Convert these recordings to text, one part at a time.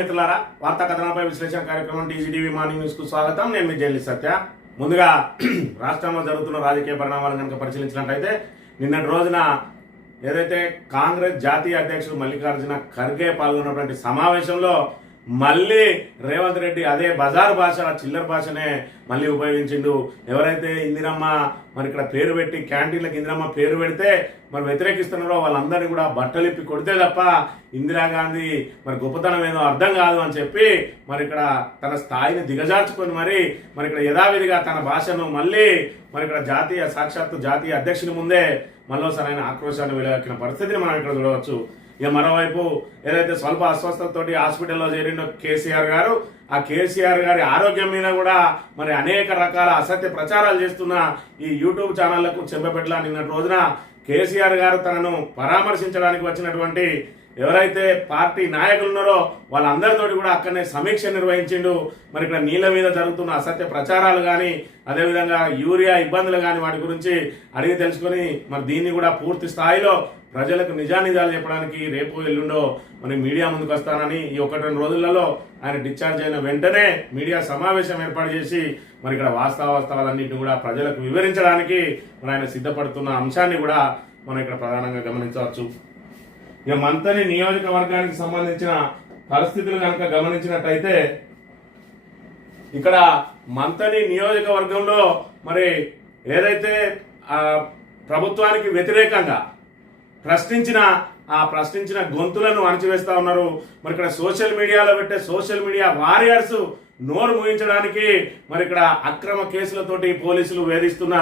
మిత్రులారా, వార్తా కథనంపై విశ్లేషణ కార్యక్రమం టీజీటీవీ మార్నింగ్ న్యూస్ కు స్వాగతం. నేను మీ జైలి సత్య. ముందుగా రాష్ట్రంలో జరుగుతున్న రాజకీయ పరిణామాలను కనుక పరిశీలించినట్లయితే నిన్నటి రోజున ఏదైతే కాంగ్రెస్ జాతీయ అధ్యక్షుడు మల్లికార్జున ఖర్గే పాల్గొన్నటువంటి సమావేశంలో మళ్ళీ రేవంత్ రెడ్డి అదే బజారు భాష, చిల్లర భాషనే మళ్ళీ ఉపయోగించిండు. ఎవరైతే ఇందిరమ్మ మరి ఇక్కడ పేరు పెట్టి క్యాంటీన్లకు ఇందిరమ్మ పేరు పెడితే మరి వ్యతిరేకిస్తున్నారో వాళ్ళందరినీ కూడా బట్టలిప్పి కొడితే తప్ప ఇందిరాగాంధీ మరి గొప్పతనం ఏదో అర్థం కాదు అని చెప్పి మరి ఇక్కడ తన స్థాయిని దిగజార్చుకొని మరి ఇక్కడ యథావిధిగా తన భాషను మళ్ళీ మరి ఇక్కడ సాక్షాత్తు జాతీయ అధ్యక్షుని ముందే మరోసారైన ఆక్రోశాన్ని వెలువెక్కిన పరిస్థితిని మనం ఇక్కడ చూడవచ్చు. ఇక మరోవైపు ఏదైతే స్వల్ప అస్వస్థతతోటి హాస్పిటల్లో చేరిన కేసీఆర్ గారు, ఆ కేసీఆర్ గారి ఆరోగ్యం మీద కూడా మరి అనేక రకాల అసత్య ప్రచారాలు చేస్తున్న ఈ యూట్యూబ్ ఛానళ్లకు చెంపపెట్ల నిన్నటి రోజున కేసీఆర్ గారు తనను పరామర్శించడానికి వచ్చినటువంటి ఎవరైతే పార్టీ నాయకులు ఉన్నారో వాళ్ళందరితోటి కూడా అక్కడనే సమీక్ష నిర్వహించిండు. మరి ఇక్కడ నీళ్ల మీద జరుగుతున్న అసత్య ప్రచారాలు కానీ, అదేవిధంగా యూరియా ఇబ్బందులు కానీ వాటి గురించి అడిగి తెలుసుకొని మరి దీన్ని కూడా పూర్తి స్థాయిలో ప్రజలకు నిజానిజాలు చెప్పడానికి రేపు ఎల్లుండో మరి మీడియా ముందుకు వస్తానని ఈ 1-2 రోజులలో ఆయన డిశ్చార్జ్ అయిన వెంటనే మీడియా సమావేశం ఏర్పాటు చేసి మరి ఇక్కడ వాస్తవాలన్నింటినీ కూడా ప్రజలకు వివరించడానికి మరి ఆయన సిద్ధపడుతున్న అంశాన్ని కూడా మనం ఇక్కడ ప్రధానంగా గమనించవచ్చు. ఇక మంతని నియోజకవర్గానికి సంబంధించిన పరిస్థితులు కనుక గమనించినట్టయితే ఇక్కడ మంతని నియోజకవర్గంలో మరి ఏదైతే ప్రభుత్వానికి వ్యతిరేకంగా ప్రశ్నించిన గొంతులను అణచివేస్తా ఉన్నారు. మరి ఇక్కడ సోషల్ మీడియాలో పెట్టే సోషల్ మీడియా వారియర్స్ నోరు మూయించడానికి మరి ఇక్కడ అక్రమ కేసులతోటి పోలీసులు వేధిస్తున్న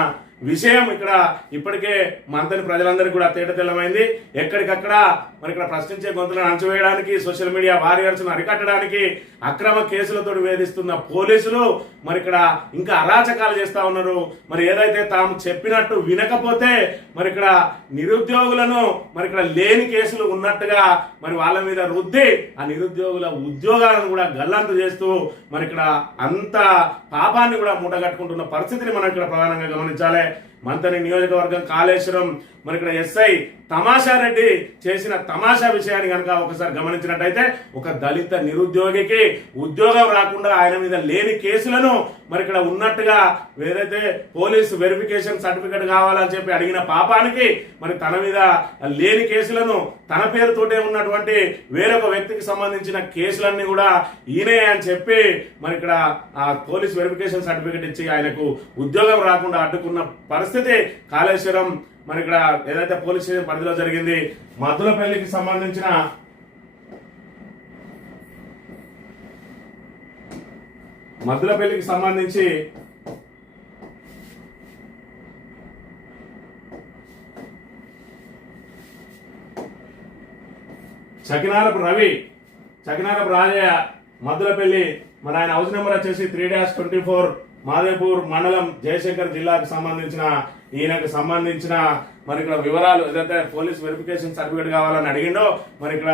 విషయం ఇక్కడ ఇప్పటికే మంతని ప్రజలందరికీ కూడా తేటతెల్లమైంది. ఎక్కడికక్కడ మరి ఇక్కడ ప్రశ్నించే గొంతులను అణచివేయడానికి, సోషల్ మీడియా వారియర్స్ ను అరికట్టడానికి అక్రమ కేసులతో వేధిస్తున్న పోలీసులు మరి ఇక్కడ ఇంకా అరాచకాలు చేస్తా ఉన్నారు. మరి ఏదైతే తాము చెప్పినట్టు వినకపోతే మరి ఇక్కడ నిరుద్యోగులను మరి ఇక్కడ లేని కేసులు ఉన్నట్టుగా మరి వాళ్ళ మీద రుద్ది ఆ నిరుద్యోగుల ఉద్యోగాలను కూడా గల్లంతు చేస్తూ మరి ఇక్కడ అంత పాపాన్ని కూడా మూటగట్టుకుంటున్న పరిస్థితిని మనం ఇక్కడ ప్రధానంగా గమనించాలి. మంతని నియోజకవర్గం కాళేశ్వరం మరి ఇక్కడ ఎస్ఐ తమాషా రెడ్డి చేసిన తమాషా విషయాన్ని కనుక ఒకసారి గమనించినట్టయితే ఒక దళిత నిరుద్యోగికి ఉద్యోగం రాకుండా ఆయన మీద లేని కేసులను మరి ఇక్కడ ఉన్నట్టుగా ఏదైతే పోలీసు వెరిఫికేషన్ సర్టిఫికెట్ కావాలని చెప్పి అడిగిన పాపానికి మరి తన మీద లేని కేసులను తన పేరుతోటే ఉన్నటువంటి వేరొక వ్యక్తికి సంబంధించిన కేసులన్నీ కూడా ఈయనే అని చెప్పి మరి ఇక్కడ ఆ పోలీస్ వెరిఫికేషన్ సర్టిఫికెట్ ఇచ్చి ఆయనకు ఉద్యోగం రాకుండా అడ్డుకున్న పరిస్థితి కాళేశ్వరం మరి ఇక్కడ ఏదైతే పోలీస్ స్టేషన్ పరిధిలో జరిగింది. మద్దులపల్లికి సంబంధించి చకినారపు రాజయ్య మద్దులపల్లి మరి ఆయన హౌస్ నెంబర్ వచ్చేసి 3-24 మాదేపూర్ మండలం జయశంకర్ జిల్లాకు సంబంధించిన ఈయనకు సంబంధించిన మరి ఇక్కడ వివరాలు ఏదైతే పోలీస్ వెరిఫికేషన్ సర్టిఫికేట్ కావాలని అడిగిండో మరి ఇక్కడ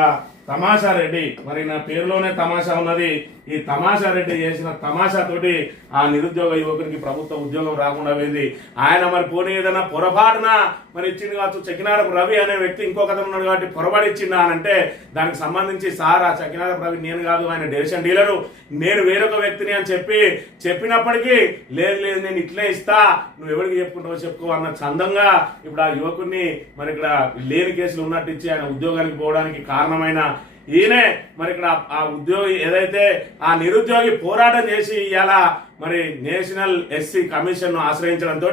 తమాషా రెడ్డి, మరి నా పేరులోనే తమాషా ఉన్నది, ఈ తమాషా రెడ్డి చేసిన తమాషా తోటి ఆ నిరుద్యోగ యువకునికి ప్రభుత్వ ఉద్యోగం రాకుండా పోయింది. ఆయన మరి పోనీ ఏదైనా పొరపాటున మరి ఇచ్చింది కావచ్చు. చకినారపు రవి అనే వ్యక్తి ఇంకొక అతను ఉన్నాడు కాబట్టి పొరపాటు ఇచ్చిందా అని అంటే దానికి సంబంధించి సార్ ఆ చకినారపు రవి నేను కాదు, ఆయన డెసిషన్ డీలరు, నేను వేరొక వ్యక్తిని అని చెప్పినప్పటికీ లేదు నేను ఇట్లే ఇస్తా, నువ్వు ఎవరికి చెప్పుకుంటావో చెప్పుకో అన్న చందంగా ఇప్పుడు ఆ యువకుడిని మరి ఇక్కడ లేని కేసులు ఉన్నట్టు ఇచ్చి ఆయన ఉద్యోగానికి పోవడానికి కారణమైన ఈయనే మరి ఇక్కడ ఆ ఉద్యోగి ఏదైతే ఆ నిరుద్యోగి పోరాటం చేసి ఇవాళ మరి నేషనల్ ఎస్సీ కమిషన్ ను ఆశ్రయించడంతో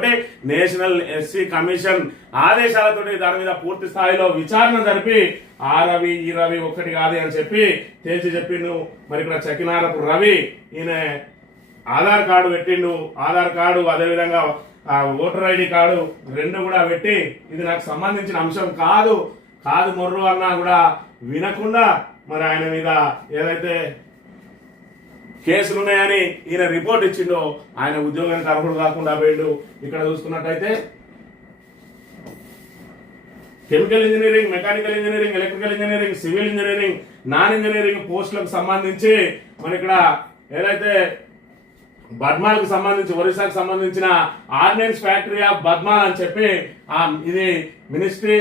నేషనల్ ఎస్సీ కమిషన్ ఆదేశాలతోటి దాని మీద పూర్తి స్థాయిలో విచారణ జరిపి ఆ రవి ఈ రవి ఒక్కటి కాదు అని చెప్పి తేల్చి చెప్పిండు. మరి ఇక్కడ చకినారపు రవి ఈయన ఆధార్ కార్డు పెట్టిండు, ఆధార్ కార్డు అదేవిధంగా ఓటర్ ఐడి కార్డు రెండు కూడా పెట్టి ఇది నాకు సంబంధించిన అంశం కాదు మొర్రు అన్నా కూడా వినకుండా మరి ఆయన మీద ఏదైతే కేసులున్నాయని ఈయన రిపోర్ట్ ఇచ్చిండో ఆయన ఉద్యోగానికి అర్హుడు కాకుండా పోయిండు. ఇక్కడ చూసుకున్నట్టయితే chemical engineering, mechanical engineering, electrical engineering, civil engineering, non engineering పోస్టులకు సంబంధించి మరి ఇక్కడ ఏదైతే బద్మాల్కు సంబంధించి ఒరిస్సాకు సంబంధించిన ఆర్డినెన్స్ ఫ్యాక్టరీ ఆఫ్ బద్మాల్ అని చెప్పి ఇది మినిస్ట్రీ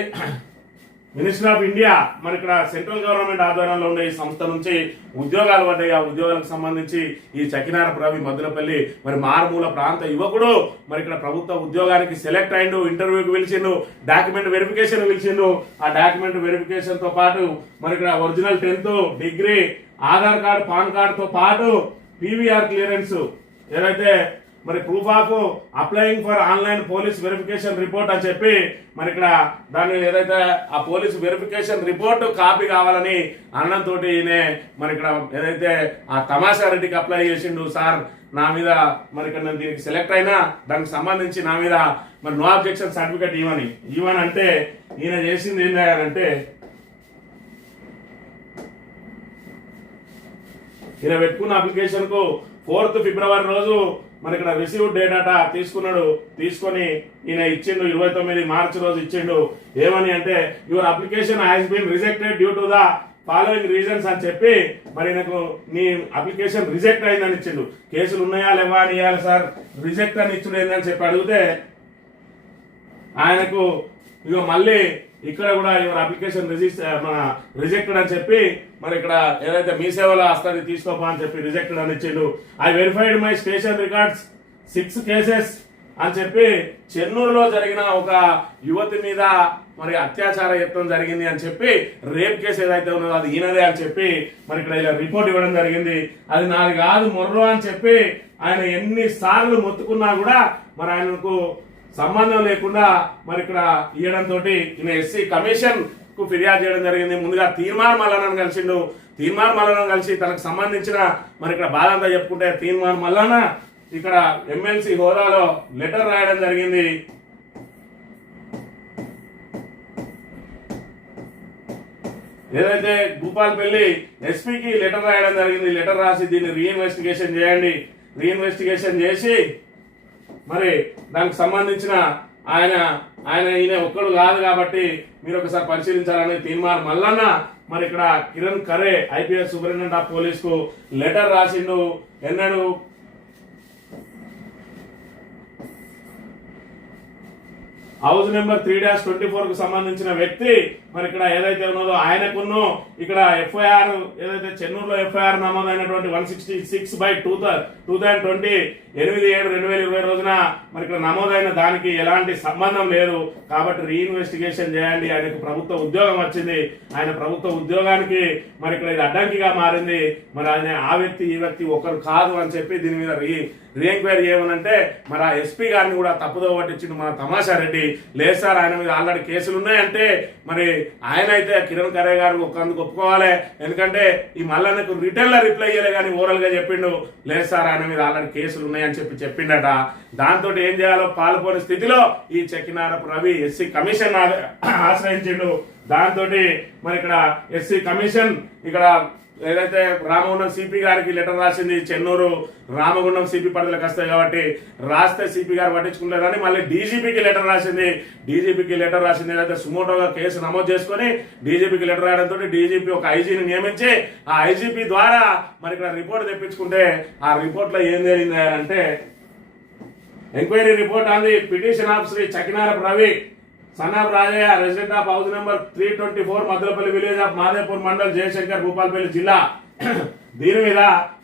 మినిస్టర్ ఆఫ్ ఇండియా మరి ఇక్కడ సెంట్రల్ గవర్నమెంట్ ఆధ్వర్యంలో ఉండే ఈ సంస్థ నుంచి ఉద్యోగాలు పడ్డాయి. ఆ ఉద్యోగాలకు సంబంధించి ఈ చకినారపు రవి మద్దులపల్లి మరి మారుమూల ప్రాంత యువకుడు మరి ఇక్కడ ప్రభుత్వ ఉద్యోగానికి సెలెక్ట్ అయిండు, ఇంటర్వ్యూకి పిలిచిండు, డాక్యుమెంట్ వెరిఫికేషన్ పిలిచిండు. ఆ డాక్యుమెంట్ వెరిఫికేషన్ తో పాటు మరి ఇక్కడ original 10th degree, Aadhaar card, pan కార్డుతో పాటు పీవీఆర్ క్లియరెన్స్ ఏదైతే మరి proof of applying for online police verification report అని చెప్పి మరి ఇక్కడ దాన్ని ఏదైతే ఆ పోలీస్ వెరిఫికేషన్ రిపోర్ట్ కాపీ కావాలని అన్నంతో మరి ఇక్కడ ఏదైతే ఆ తమాషా రెడ్డికి అప్లై చేసిండు. సార్ నా మీద మరి ఇక్కడ నేను దీనికి సెలెక్ట్ అయినా దానికి సంబంధించి నా మీద మరి నో అబ్జెక్షన్ సర్టిఫికేట్ ఇవ్వని అంటే ఈయన చేసింది ఏంటంటే ఈయన పెట్టుకున్న అప్లికేషన్ కు 4th ఫిబ్రవరి రోజు మరి ఇక్కడ రిసీవ్డ్ డేట్ అట తీసుకొని ఈయన ఇచ్చిండు. 29 మార్చి రోజు ఇచ్చిండు. ఏమని అంటే your application has been rejected due to the following reasons అని చెప్పి మరి నాకు నీ అప్లికేషన్ రిజెక్ట్ అయిందని ఇచ్చిండు. కేసులు ఉన్నాయా లేవా అని ఇవ్వాలి సార్, రిజెక్ట్ అని ఇచ్చుడు ఏందని చెప్పి అడిగితే ఆయనకు ఇక మళ్ళీ ఇక్కడ కూడా యువర్ అప్లికేషన్ రిజెక్టెడ్ అని చెప్పి మరి ఇక్కడ ఏదైతే మీ సేవలో వస్తుంది తీసుకోపా అని చెప్పి రిజెక్టెడ్ అని ఇచ్చిండు. I verified my station records 6 cases అని చెప్పి చెన్నూరులో జరిగిన ఒక యువతి మీద మరి అత్యాచార యత్నం జరిగింది అని చెప్పి రేప్ కేసు ఏదైతే ఉన్నదో అది ఈయనదే అని చెప్పి మరి ఇక్కడ ఇలా రిపోర్ట్ ఇవ్వడం జరిగింది. అది నాది కాదు మొర్రో అని చెప్పి ఆయన ఎన్నిసార్లు మొత్తుకున్నా కూడా మరి ఆయనకు సంబంధం లేకుండా మరి ఇక్కడ ఇవ్వడంతో ఈయన ఎస్సీ కమిషన్ కు ఫిర్యాదు చేయడం జరిగింది. ముందుగా తీర్మార్ మల్లన్నను కలిసిండు. తీర్మార్ మల్లన్నను కలిసి తనకు సంబంధించిన మరి ఇక్కడ బాధ అంతా చెప్పుకుంటే తీర్మార్ మల్లన్న ఇక్కడ ఎమ్మెల్సీ హోదాలో లెటర్ రాయడం జరిగింది. ఏదైతే భూపాల్పల్లి ఎస్పీకి లెటర్ రాయడం జరిగింది. లెటర్ రాసి దీన్ని రీఇన్వెస్టిగేషన్ చేయండి, రీఇన్వెస్టిగేషన్ చేసి మరి దానికి సంబంధించిన ఈయన ఒక్కడు కాదు కాబట్టి మీరు ఒకసారి పరిశీలించాలని తీర్మార్ మల్లన్న మరి ఇక్కడ Kiran Khare IPS superintendent of police కు లెటర్ రాసిండు. ఎన్నడు హౌస్ నెంబర్ 3-24 కు సంబంధించిన వ్యక్తి మరి ఇక్కడ ఏదైతే ఉన్నదో ఆయనకును ఇక్కడ ఎఫ్ఐఆర్ ఏదైతే చెన్నూరులో ఎఫ్ఐఆర్ నమోదైనటువంటి 166/2020 8/7/2020 రోజున మరి ఇక్కడ నమోదైన దానికి ఎలాంటి సంబంధం లేదు కాబట్టి రీఇన్వెస్టిగేషన్ చేయండి. ఆయనకు ప్రభుత్వ ఉద్యోగం వచ్చింది. ఆయన ప్రభుత్వ ఉద్యోగానికి మరి ఇక్కడ ఇది అడ్డంకిగా మారింది. మరి ఆయన ఆ వ్యక్తి ఈ వ్యక్తి ఒకరు కాదు అని చెప్పి దీని మీద రీఎంక్వైరీ చేయమనంటే మరి ఆ ఎస్పీ గారిని కూడా తప్పుదో పట్టించిండు మన తమాషా రెడ్డి. లేదు సార్ ఆయన మీద ఆల్రెడీ కేసులు ఉన్నాయంటే మరి ఆయన అయితే కిరణ్ ఖరే గారు ఒక్కందుకు ఒప్పుకోవాలి. ఎందుకంటే ఈ మల్లన్నకు రిటర్న్ లో రిప్లై చేయలే కానీ ఓవరాల్ గా చెప్పిండు. లేదు సార్ ఆయన మీద ఆల్రెడీ కేసులు ఉన్నాయని చెప్పిండట. దాంతో ఏం చేయాలో పాల్గొనే స్థితిలో ఈ చకినారపు రవి ఎస్సీ కమిషన్ ఆశ్రయించిండు. దాంతో మరి ఇక్కడ ఎస్సీ కమిషన్ ఇక్కడ ఏదైతే రామగుండం సిపి గారికి లెటర్ రాసింది. చెన్నూరు రామగుండం సిపి పరిధిలోకి వస్తాయి కాబట్టి రాస్తే సిపి గారు పట్టించుకుంటారని మళ్ళీ డీజీపీకి లెటర్ రాసింది. డీజీపీకి లెటర్ రాసింది ఏదైతే సుమోటోగా కేసు నమోదు చేసుకుని డీజీపీకి లెటర్ రాయడంతో డీజీపీ ఒక ఐజీని నియమించి ఆ ఐజీపీ ద్వారా మరి ఇక్కడ రిపోర్ట్ తెప్పించుకుంటే ఆ రిపోర్ట్ లో ఏం జరిగింది అంటే enquiry report on the petition of Shri Chakinarapu Ravi son of Rajaiah resident of house number 324 Maddulapalli village of Madepur mandal Jayashankar Bhupalpally జిల్లా. దీని మీద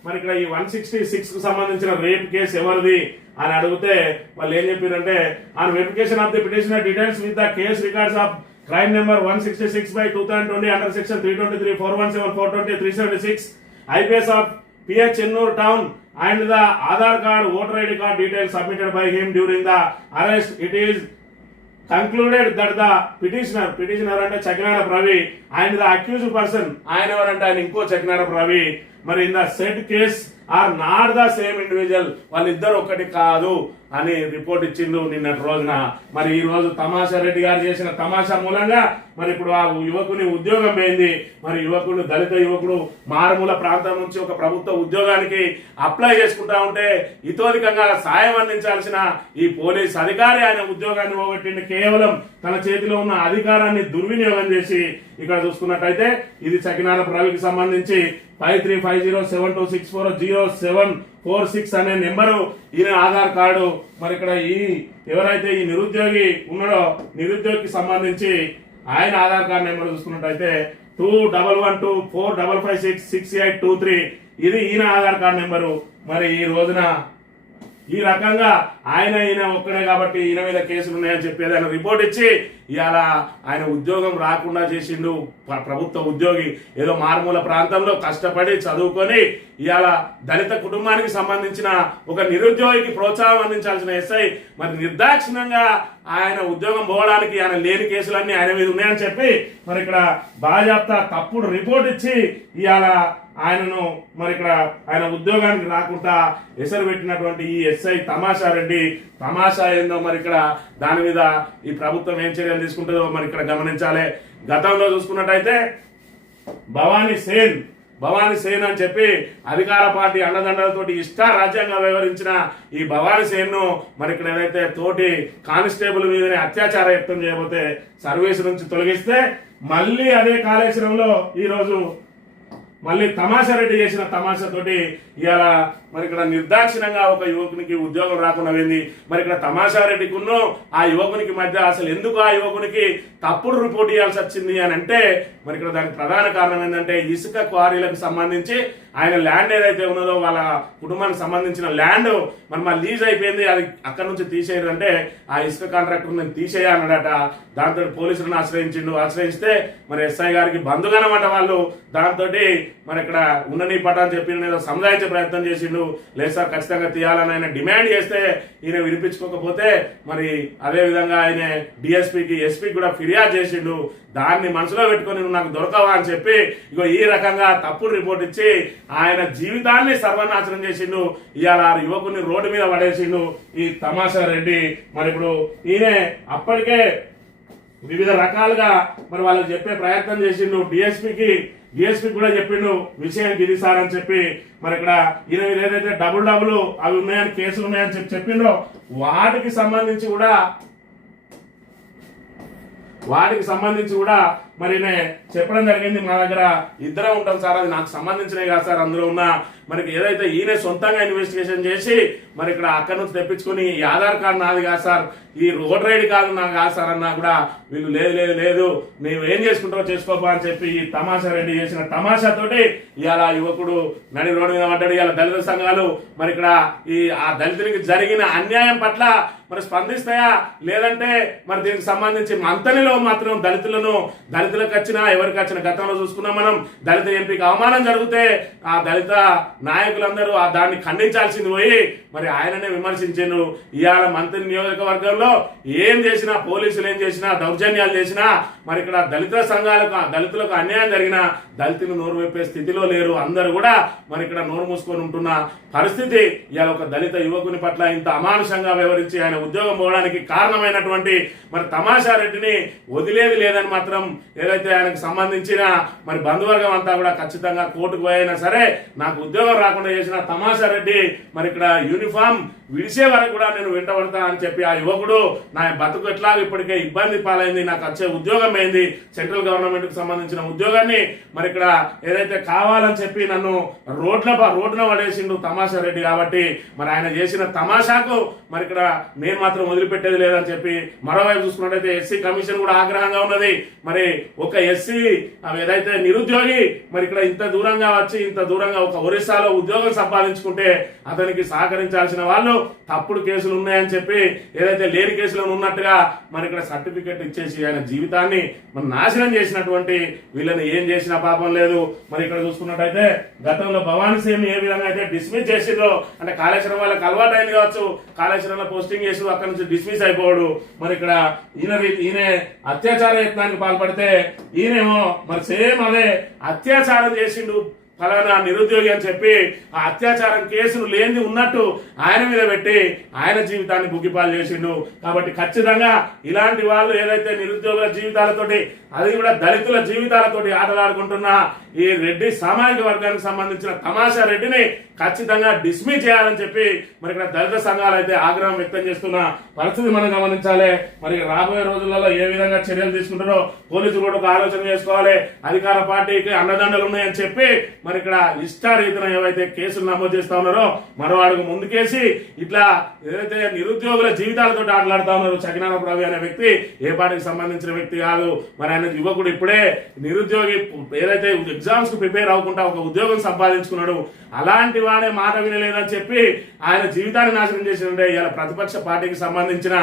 మరి ఇక్కడ ఈ 166 కు సంబంధించిన రేప్ కేసు ఎవరిది అని అడిగితే వాళ్ళు ఏం చెప్పారంటే on verification of the petitioner details with the case records of crime number 166/2020 under section 323, 417, 420, 376 IPS of PH Chennur town and the Aadhaar card, voter ID card details submitted by him during the arrest. It is concluded that the petitioner అంటే చకినారపు Ravi and the accused person ఆయన ఎవరంటే ఆయన ఇంకో చకినారపు రవి మరి in the said case are not the same individual వాళ్ళిద్దరు ఒకటి కాదు అని రిపోర్ట్ ఇచ్చిండు నిన్నటి రోజున. మరి ఈ రోజు తమాషా రెడ్డి గారు చేసిన తమాషా మూలంగా మరి ఇప్పుడు ఆ యువకుని ఉద్యోగం పోయింది. మరి యువకుడు దళిత యువకుడు మారుమూల ప్రాంతం నుంచి ఒక ప్రభుత్వ ఉద్యోగానికి అప్లై చేసుకుంటా ఉంటే ఇతోధికంగా సాయం అందించాల్సిన ఈ పోలీస్ అధికారి ఆయన ఉద్యోగాన్ని పోగొట్టింది. కేవలం తన చేతిలో ఉన్న అధికారాన్ని దుర్వినియోగం చేసి ఇక్కడ చూసుకున్నట్టయితే ఇది చకినారపు రవికి సంబంధించి 535072640746 అనే నెంబరు ఈయన ఆధార్ కార్డు. మరి ఇక్కడ ఈ ఎవరైతే ఈ నిరుద్యోగి ఉన్నాడో నిరుద్యోగికి సంబంధించి ఆయన ఆధార్ కార్డు నెంబర్ చూసుకున్నట్టయితే 211245566823 ఇది ఈయన ఆధార్ కార్డు నెంబరు. మరి ఈ రోజున ఈ రకంగా ఈయన ఒక్కడే కాబట్టి ఈయన మీద కేసులు ఉన్నాయని చెప్పి ఆయన రిపోర్ట్ ఇచ్చి ఇవాళ ఆయన ఉద్యోగం రాకుండా చేసిండు. ప్రభుత్వ ఉద్యోగి ఏదో మారుమూల ప్రాంతంలో కష్టపడి చదువుకొని ఇవాళ దళిత కుటుంబానికి సంబంధించిన ఒక నిరుద్యోగికి ప్రోత్సాహం అందించాల్సిన ఎస్ఐ మరి నిర్దాక్షిణ్యంగా ఆయన ఉద్యోగం పోవడానికి ఆయన లేని కేసులన్నీ ఆయన మీద ఉన్నాయని చెప్పి మరి ఇక్కడ బాజాప్తా తప్పుడు రిపోర్ట్ ఇచ్చి ఇవాళ ఆయనను మరి ఇక్కడ ఆయన ఉద్యోగానికి రాకుండా ఎసరు పెట్టినటువంటి ఈ ఎస్ఐ తమాషా రెడ్డి తమాషా ఏందో మరి ఇక్కడ దాని మీద ఈ ప్రభుత్వం ఏం చర్యలు తీసుకుంటుందో మరి ఇక్కడ గమనించాలి. గతంలో చూసుకున్నట్టయితే భవానీ సేన్ అని చెప్పి అధికార పార్టీ అండదండలతోటి రాజ్యాంగంగా వ్యవహరించిన ఈ భవానీ సేన్ ను మరి ఇక్కడ ఏదైతే తోటి కానిస్టేబుల్ మీదనే అత్యాచార యత్నం చేయబోతే సర్వీస్ నుంచి తొలగిస్తే మళ్ళీ అదే కాళేశ్వరంలో ఈ రోజు మళ్ళీ తమాషా రెడ్డి చేసిన తమాషాతోటి ఇవాళ మరి ఇక్కడ నిర్దాక్షిణంగా ఒక యువకునికి ఉద్యోగం రాకుండా పోయింది. మరి ఇక్కడ తమాషా రెడ్డికును ఆ యువకునికి మధ్య అసలు ఎందుకు ఆ యువకునికి తప్పుడు రిపోర్ట్ ఇవ్వాల్సి వచ్చింది అని అంటే మరి ఇక్కడ దానికి ప్రధాన కారణం ఏంటంటే ఇసుక క్వారీలకు సంబంధించి ఆయన ల్యాండ్ ఏదైతే ఉన్నదో వాళ్ళ కుటుంబానికి సంబంధించిన ల్యాండ్ మరి మా లీజ్ అయిపోయింది, అది అక్కడి నుంచి తీసేయాలంటే ఆ ఇసుక కాంట్రాక్టర్ నేను తీసేయన్నాడట. దాంతో పోలీసులను ఆశ్రయిస్తే మరి ఎస్ఐ గారికి బంధుగనమాట వాళ్ళు. దాంతో మరి ఇక్కడ ఉండని పట అని చెప్పి ఏదో సముదాయించే ప్రయత్నం చేసిండు. లేదు సార్ ఖచ్చితంగా తీయాలని ఆయన డిమాండ్ చేస్తే ఈయన వినిపించుకోకపోతే మరి అదే విధంగా ఆయన డిఎస్పీకి ఎస్పీకి కూడా ఫిర్యాదు చేసిండు. దాన్ని మనసులో పెట్టుకొని నువ్వు నాకు దొరకవా అని చెప్పి ఇగో ఈ రకంగా తప్పుడు రిపోర్ట్ ఇచ్చి ఆయన జీవితాన్ని సర్వనాశనం చేసిండు. ఇవాళ యువకుని రోడ్డు మీద పడేసిండు ఈ తమాషా రెడ్డి. మరి ఇప్పుడు ఈయన అప్పటికే వివిధ రకాలుగా మరి వాళ్ళకి చెప్పే ప్రయత్నం చేసిండు. డిఎస్పీ కూడా చెప్పిండు విషయం ఇది సార్ అని చెప్పి మరి ఇక్కడ ఈయన ఏదైతే డబుల్ అవి ఉన్నాయని కేసులు ఉన్నాయని చెప్పిండ్రో వాటికి సంబంధించి కూడా మరి చెప్పడం జరిగింది. మా దగ్గర ఇద్దరే ఉంటాం సార్, అది నాకు సంబంధించినవి కాదు సార్. అందులో ఉన్న మనకి ఏదైతే ఈయన సొంతంగా ఇన్వెస్టిగేషన్ చేసి మరి ఇక్కడ అక్కడి నుంచి తెప్పించుకొని ఈ ఆధార్ కార్డు నాది కాదు సార్, ఈ ఓటర్ ఐడి కార్డు నాకు కాదు సార్ అన్నా కూడా వీళ్ళు లేదు నువ్వు ఏం చేసుకుంటావో చేసుకోపా అని చెప్పి ఈ తమాషా రెడ్డి చేసిన తమాషాతోటి ఇవాళ యువకుడు నడి రోడ్డు మీద పడ్డాడు. ఇవాళ దళిత సంఘాలు మరి ఇక్కడ ఆ దళితునికి జరిగిన అన్యాయం పట్ల మరి స్పందిస్తాయా లేదంటే మరి దీనికి సంబంధించి మంతనిలో మాత్రం దళితులకు వచ్చినా ఎవరికి వచ్చిన గతంలో చూసుకున్నాం మనం. దళిత ఎంపీకి అవమానం జరిగితే ఆ దళిత నాయకులందరూ దాన్ని ఖండించాల్సింది పోయి మరి ఆయననే విమర్శించారు. ఇవాళ మంత్రి నియోజకవర్గంలో ఏం చేసినా పోలీసులు ఏం చేసినా దౌర్జన్యాలు చేసినా మరి ఇక్కడ దళితులకు అన్యాయం జరిగినా దళితులు నోరు వెప్పే స్థితిలో లేరు. అందరూ కూడా మరి ఇక్కడ నోరు మూసుకొని ఉంటున్న పరిస్థితి. ఇవాళ ఒక దళిత యువకుని పట్ల ఇంత అమానుషంగా వ్యవహరించి ఆయన ఉద్యోగం పోవడానికి కారణమైనటువంటి మరి తమాషా రెడ్డిని వదిలేది లేదని మాత్రం ఏదైతే ఆయనకు సంబంధించిన మరి బంధువర్గం అంతా కూడా ఖచ్చితంగా కోర్టుకు పోయినా సరే నాకు ఉద్యోగం రాకుండా చేసిన తమాషా రెడ్డి మరి ఇక్కడ యూనిఫామ్ విడిసే వరకు కూడా నేను వెంటబడతా అని చెప్పి ఆ యువకుడు నా బతుకు ఎట్లాగో ఇప్పటికే ఇబ్బంది పాలైంది, నాకు వచ్చే ఉద్యోగం అయింది, సెంట్రల్ గవర్నమెంట్ కు సంబంధించిన ఉద్యోగాన్ని మరి ఇక్కడ ఏదైతే కావాలని చెప్పి నన్ను రోడ్డున పడేసిండు తమాషా రెడ్డి. కాబట్టి మరి ఆయన చేసిన తమాషాకు మరి ఇక్కడ నేను మాత్రం వదిలిపెట్టేది లేదని చెప్పి మరోవైపు చూసుకున్నట్టయితే ఎస్సీ కమిషన్ కూడా ఆగ్రహంగా ఉన్నది. మరి ఒక ఎస్సీ ఏదైతే నిరుద్యోగి మరి ఇక్కడ ఇంత దూరంగా ఒక ఒరిస్సాలో ఉద్యోగం సంపాదించుకుంటే అతనికి సహకరించాల్సిన వాళ్ళు తప్పుడు కేసులు ఉన్నాయని చెప్పి ఏదైతే లేని కేసులు ఉన్నట్టుగా మరి ఇక్కడ సర్టిఫికెట్ ఇచ్చేసి ఆయన జీవితాన్ని మరి నాశనం చేసినటువంటి వీళ్ళని ఏం చేసినా పాపం లేదు. మరి ఇక్కడ చూసుకున్నట్టయితే గతంలో భవానీ సేన్ ఏ విధంగా అయితే డిస్మిస్ చేసిందో అంటే కాళేశ్వరం వాళ్ళకి అలవాటు అయింది కావచ్చు, కాళేశ్వరంలో పోస్టింగ్ చేసి అక్కడి నుంచి డిస్మిస్ అయిపోవడు. మరి ఇక్కడ ఈయన అత్యాచార యత్నానికి పాల్పడితే ఈయనేమో మరి సేమ్ అదే అత్యాచారం చేసిండు ఫలానా నిరుద్యోగి అని చెప్పి ఆ అత్యాచారం కేసును లేని ఉన్నట్టు ఆయన మీద పెట్టి ఆయన జీవితాన్ని బుగ్గిపాలు చేసిండు. కాబట్టి ఖచ్చితంగా ఇలాంటి వాళ్ళు ఏదైతే నిరుద్యోగుల జీవితాలతోటి అది కూడా దళితుల జీవితాలతోటి ఆటలాడుకుంటున్న ఈ రెడ్డి సామాజిక వర్గానికి సంబంధించిన తమాషా రెడ్డిని ఖచ్చితంగా డిస్మిస్ చేయాలని చెప్పి మరి ఇక్కడ దళిత సంఘాలు అయితే ఆగ్రహం వ్యక్తం చేస్తున్న పరిస్థితి మనం గమనించాలి. మరి రాబోయే రోజులలో ఏ విధంగా చర్యలు తీసుకుంటారో పోలీసులు కూడా ఒక ఆలోచన చేసుకోవాలి. అధికార పార్టీకి అండదండలు ఉన్నాయని చెప్పి మరి ఇక్కడ ఇష్టారీతిన ఏవైతే కేసులు నమోదు చేస్తా ఉన్నారో మరో అడుగు ముందుకేసి ఇట్లా ఏదైతే నిరుద్యోగుల జీవితాలతో ఆటలాడుతా ఉన్నారు చకినారపు రవి అనే వ్యక్తి ఏ పార్టీకి సంబంధించిన వ్యక్తి కాదు. మరి ఆయన యువకుడు ఇప్పుడే నిరుద్యోగి ఏదైతే ఎగ్జామ్స్ కు ప్రిపేర్ అవ్వకుండా ఒక ఉద్యోగం సంపాదించుకున్నాడు. అలాంటి వాడే మాట వినలేదని చెప్పి ఆయన జీవితాన్ని నాశనం చేసిండే ఇలా ప్రతిపక్ష పార్టీకి సంబంధించిన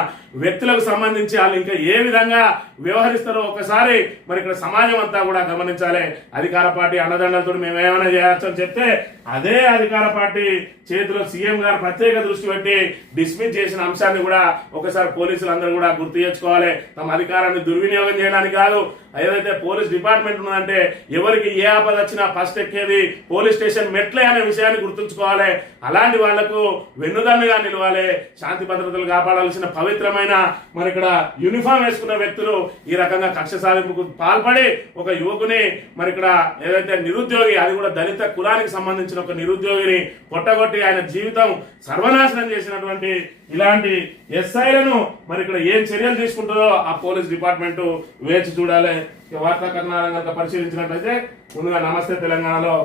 వ్యక్తులకు సంబంధించి వాళ్ళు ఇంకా ఏ విధంగా వ్యవహరిస్తారో ఒకసారి మరి ఇక్కడ సమాజం అంతా కూడా గమనించాలి. అధికార పార్టీ అండదండలతో మేము ఏమైనా చేయొచ్చు అని చెప్తే అదే అధికార పార్టీ చేతిలో సీఎం గారు ప్రత్యేక దృష్టి పెట్టి డిస్మిస్ చేసిన అంశాన్ని కూడా ఒకసారి పోలీసులు అందరూ కూడా గుర్తు తెచ్చుకోవాలి. తమ అధికారాన్ని దుర్వినియోగం చేయడానికి కాదు. ఏదైతే పోలీస్ డిపార్ట్మెంట్ ఉన్నదంటే ఎవరికి ఏ ఆపద వచ్చినా ఫస్ట్ ఎక్కేది పోలీస్ స్టేషన్ మెట్లే అనే విషయాన్ని గుర్తుంచుకోవాలి. అలాంటి వాళ్లకు వెన్నుదన్నుగా నిలవాలి. శాంతి భద్రతలు కాపాడాల్సిన పవిత్రమైన మరి ఇక్కడ యూనిఫామ్ వేసుకున్న వ్యక్తులు ఈ రకంగా కక్ష సాధింపుకు పాల్పడి ఒక యువకుని మరి ఇక్కడ ఏదైతే నిరుద్యోగి అది కూడా దళిత కులానికి సంబంధించిన ఒక నిరుద్యోగిని పొట్టగొట్టి ఆయన జీవితం సర్వనాశనం చేసినటువంటి ఇలాంటి ఎస్ఐలను మరి ఇక్కడ ఏం చర్యలు తీసుకుంటుందో ఆ పోలీస్ డిపార్ట్మెంట్ వేచి చూడాలి. వార్తా కథనాలను కనుక పరిశీలించినట్లయితే ముందుగా నమస్తే తెలంగాణలో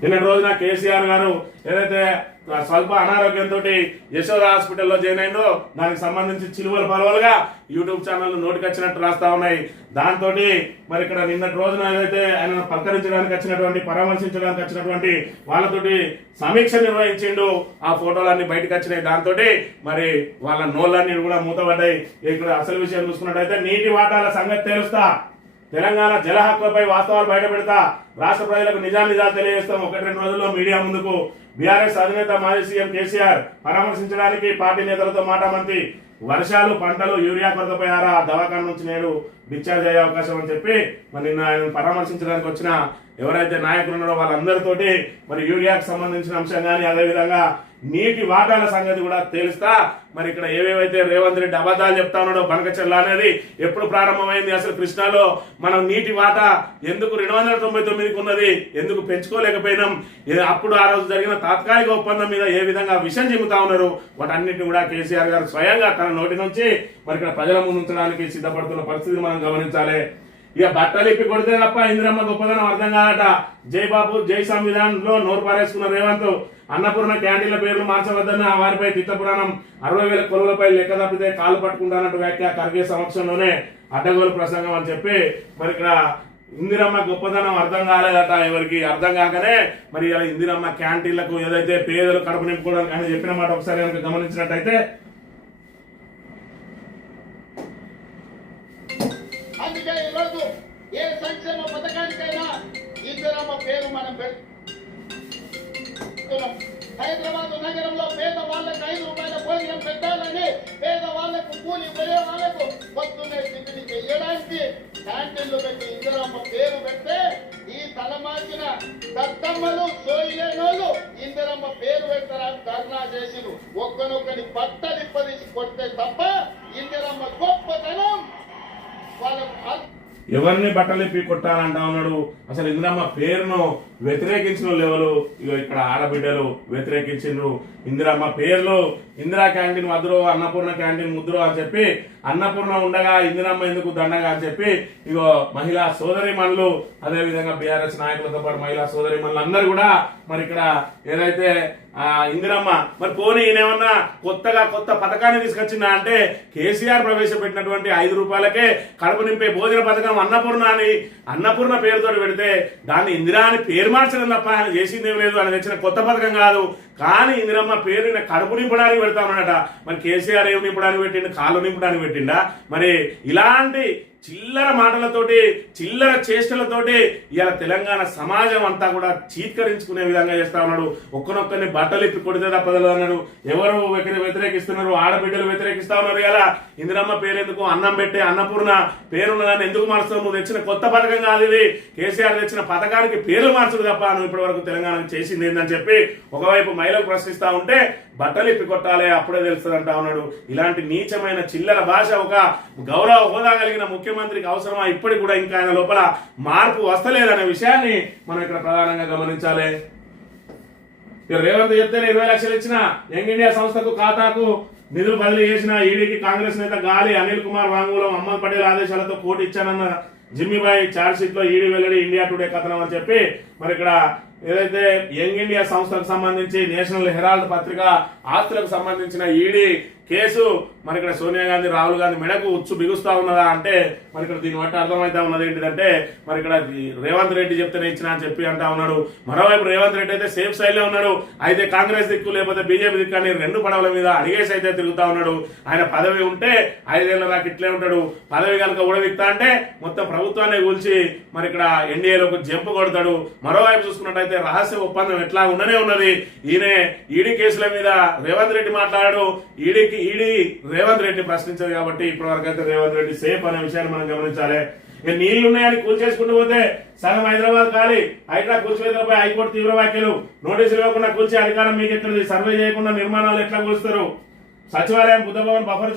నిన్న రోజున కేసీఆర్ గారు ఏదైతే స్వల్ప అనారోగ్యంతో యశోద హాస్పిటల్లో జాయిన్ అయిందో దానికి సంబంధించి చిలువలు పలువలుగా యూట్యూబ్ ఛానల్ నోటికొచ్చినట్టు రాస్తా ఉన్నాయి. దాంతో మరి ఇక్కడ నిన్నటి రోజున ఏదైతే ఆయన పలకరించడానికి వచ్చినటువంటి పరామర్శించడానికి వచ్చినటువంటి వాళ్ళతోటి సమీక్ష నిర్వహించిండు. ఆ ఫోటోలన్నీ బయటకు వచ్చినాయి. దాంతో మరి వాళ్ళ నోళ్ళన్నీ కూడా మూతపడ్డాయి. ఇక్కడ అసలు విషయం చూసుకున్నట్టయితే నీటి వాటాల సంగతి తెలుస్తా, తెలంగాణ జల హక్కులపై వాస్తవాలు బయట పెడతా, రాష్ట్ర ప్రజలకు నిజాలు తెలియజేస్తాం. 1-2 రోజుల్లో మీడియా ముందుకు బీఆర్ఎస్ అధినేత మాజీ సీఎం కేసీఆర్ పరామర్శించడానికి పార్టీ నేతలతో మాటామంతి. వర్షాలు పంటలు యూరియా కొరతపై దవాఖాన నుంచి నేడు డిశ్చార్జ్ అయ్యే అవకాశం అని చెప్పి మరి నిన్న ఆయన పరామర్శించడానికి వచ్చిన ఎవరైతే నాయకులు ఉన్నారో వాళ్ళందరితోటి మరి యూరియాకు సంబంధించిన అంశం కానీ అదేవిధంగా నీటి వాటాల సంగతి కూడా తెలుస్తా. మరి ఇక్కడ ఏవేవైతే రేవంత్ రెడ్డి అబద్ధాలు చెప్తా ఉన్నాడో బనకచెర్ల అనేది ఎప్పుడు ప్రారంభమైంది, అసలు కృష్ణాలో మనం నీటి వాటా ఎందుకు 299కి ఉన్నది, ఎందుకు పెంచుకోలేకపోయినాం, అప్పుడు ఆ రోజు జరిగిన తాత్కాలిక ఒప్పందం మీద ఏ విధంగా విషయం చెబుతా ఉన్నారు, వాటన్నిటిని కూడా కేసీఆర్ గారు స్వయంగా తన నోటి నుంచి మరి ఇక్కడ ప్రజల ముందు ఉంచడానికి సిద్ధపడుతున్న పరిస్థితిని మనం గమనించాలి. ఇక బట్టలు ఇప్పి కొడితే తప్ప ఇందిరమ్మ గొప్పదనం అర్థం కాదట. జై బాబు జై సంవిధానంలో నోరు పారేసుకున్న రేవంత్ అన్నపూర్ణ క్యాంటీన్ల పేర్లు మార్చవద్దన్న వారిపై తిత్తపురాణం 60,000 కొలువులపై లెక్క తప్పితే కాలు పట్టుకుంటానంటూ వ్యాఖ్య ఖర్గే సమక్షంలోనే అడ్డగోలు ప్రసంగం అని చెప్పి మరి ఇక్కడ ఇందిరమ్మ గొప్పదనం అర్థం కాలేదట. ఎవరికి అర్థం కాకనే మరి ఇలా ఇందిరమ్మ క్యాంటీన్లకు ఏదైతే పేదలు కడుపు నింపుకోవడానికి ఆయన చెప్పిన మాట ఒకసారి కనుక గమనించినట్టయితే అందుకే ఈరోజు ఏ సంక్షేమ పథకానికైనా ఇందిరమ్మ పేరు మనం పెడుతున్నాం. హైదరాబాద్ నగరంలో పేద వాళ్ళకు 5 రూపాయల భోజనం పెట్టాలని, పేద వాళ్లకు కూలి పోయే వాళ్లకు పొద్దున్నే స్థితిని చెయ్యడానికి క్యాంటీన్లు పెట్టి ఇందిరమ్మ పేరు పెడితే ఈ తలమార్చిన దత్తమ్మలు సోయిలేనోళ్ళు ఇందిరమ్మ పేరు పెడతారని ధర్నా చేసిరు. ఒక్కనొక్కని బట్టలిప్పదీసి కొడితే తప్ప ఇందిరమ్మ గొప్పతనం ఎవరిని బట్టలిప్పి కొట్టాలంటా ఉన్నాడు. అసలు ఇందిరమ్మ పేరును వ్యతిరేకించిన లెవెలు ఇక్కడ ఆడబిడ్డలు వ్యతిరేకించిండ్రు. ఇందిరమ్మ పేర్లు ఇందిరా క్యాంటీన్ వద్దురు, అన్నపూర్ణ క్యాంటీన్ ముద్దురు అని చెప్పి, అన్నపూర్ణ ఉండగా ఇందిరమ్మ ఎందుకు దండగా అని చెప్పి ఇగో మహిళా సోదరిమణులు అదేవిధంగా బీఆర్ఎస్ నాయకులతో పాటు మహిళా సోదరిమణులు అందరూ కూడా మరి ఇక్కడ ఏదైతే ఇందిరమ్మ మరి పోనీ ఈయనేమన్నా కొత్త పథకాన్ని తీసుకొచ్చిందా అంటే కేసీఆర్ ప్రవేశపెట్టినటువంటి 5 రూపాయలకే కడుపు నింపే భోజన పథకం అన్నపూర్ణ అని అన్నపూర్ణ పేరుతో పెడితే దాన్ని ఇందిరా అని పేరు మార్చడం తప్ప ఆయన చేసింది ఏం లేదు. ఆయన తెచ్చిన కొత్త పథకం కాదు. కానీ ఇందిరమ్మ పేరు కడుపు నింపడానికి పెడతా ఉన్నాడట. మరి కేసీఆర్ ఏమి నింపడానికి పెట్టిండు, కాళ్ళు నింపడానికి పెట్టిండా? మరి ఇలాంటి చిల్లర మాటలతోటి చిల్లర చేష్టలతోటి ఇవాళ తెలంగాణ సమాజం అంతా కూడా చీత్కరించుకునే విధంగా చేస్తా ఉన్నాడు. ఒక్కనొక్కరిని బట్టలిప్పి కొడితే తప్పదలు అన్నాడు. ఎవరు వ్యతిరేకిస్తున్నారు? ఆడబిడ్డలు వ్యతిరేకిస్తా ఉన్నారు. ఇలా ఇందిరమ్మ పేరు ఎందుకు, అన్నం పెట్టే అన్నపూర్ణ పేరున్నదాన్ని ఎందుకు మార్చుతావు? నువ్వు తెచ్చిన కొత్త పథకం కాదు ఇది. కేసీఆర్ తెచ్చిన పథకానికి పేర్లు మార్చదు తప్ప నువ్వు ఇప్పటి వరకు తెలంగాణకు చేసింది ఏందని చెప్పి ఒకవైపు మహిళలు ప్రశ్నిస్తా ఉంటే బట్టలు ఇప్పి కొట్టాలి అప్పుడే తెలుస్తుంది అంటా ఉన్నాడు. ఇలాంటి నీచమైన చిల్లర భాష ఒక గౌరవ హోదా కలిగిన ముఖ్యమంత్రికి అవసరమా? ఇప్పటికి కూడా ఇంకా ఆయన లోపల మార్పు వస్తలేదనే విషయాన్ని మనం ఇక్కడ ప్రధానంగా గమనించాలి. రేవంత్ చెప్తేనే 20 లక్షలు ఇచ్చిన యంగ్ ఇండియా సంస్థకు ఖాతాకు నిధులు బదిలీ చేసిన ఈడీకి కాంగ్రెస్ నేత గాలి అనిల్ కుమార్ వాంగ్మూలం అహ్మద్ పటేల్ ఆదేశాలతో కోటి ఇచ్చానన్న జిమ్మిబాయి ఛార్జ్ షీట్ లో ఈడీ వెల్లడి ఇండియా టుడే కథనం అని చెప్పి మరి ఇక్కడ ఏదైతే యంగ్ ఇండియా సంస్థకు సంబంధించి నేషనల్ హెరాల్డ్ పత్రిక ఆస్తులకు సంబంధించిన ఈడీ కేసు మరి ఇక్కడ సోనియా గాంధీ రాహుల్ గాంధీ మెడకు ఉచ్చు బిగుస్తా ఉన్నదా అంటే మరి ఇక్కడ దీన్ని బట్టి అర్థమైతే ఉన్నది ఏంటిదంటే మరి ఇక్కడ రేవంత్ రెడ్డి చెప్తేనే ఇచ్చిన అని చెప్పి అంటా ఉన్నాడు. మరోవైపు రేవంత్ రెడ్డి అయితే సేఫ్ సైడ్ లో ఉన్నాడు. అయితే కాంగ్రెస్ దిక్కు లేకపోతే బీజేపీ దిక్కు అని రెండు పడవల మీద అడిగేసి అయితే తిరుగుతా ఉన్నాడు. ఆయన పదవి ఉంటే 5 ఏళ్ల దాకా ఇట్లే ఉంటాడు. పదవి కనుక ఊడదిక్తా అంటే మొత్తం ప్రభుత్వాన్ని కూల్చి మరి ఇక్కడ ఎన్డీఏలోకి జంపు కొడతాడు. మరోవైపు చూసుకున్నట్టయితే రహస్య ఒప్పందం ఎట్లా ఉండనే ఉన్నది. ఈడీ కేసుల మీద రేవంత్ రెడ్డి మాట్లాడాడు. ఈడీ రేవంత్ రెడ్డి ప్రశ్నించదు కాబట్టి ఇప్పటివరకు అయితే రేవంత్ రెడ్డి సేఫ్ అనే విషయాన్ని మనం గమనించాలి. నీళ్లు ఉన్నాయని కూల్చేసుకుంటూ పోతే సగం హైదరాబాద్ ఖాళీ. హైదరాబాద్ కూల్చివేతలపై హైకోర్టు తీవ్ర వ్యాఖ్యలు. నోటీసులు ఇవ్వకుండా కూల్చే అధికారం మీకు ఎట్లది? సర్వే చేయకుండా నిర్మాణాలు ఎట్లా కూల్స్తారు? సచివాలయం బుద్ధ భవన్ బఫర్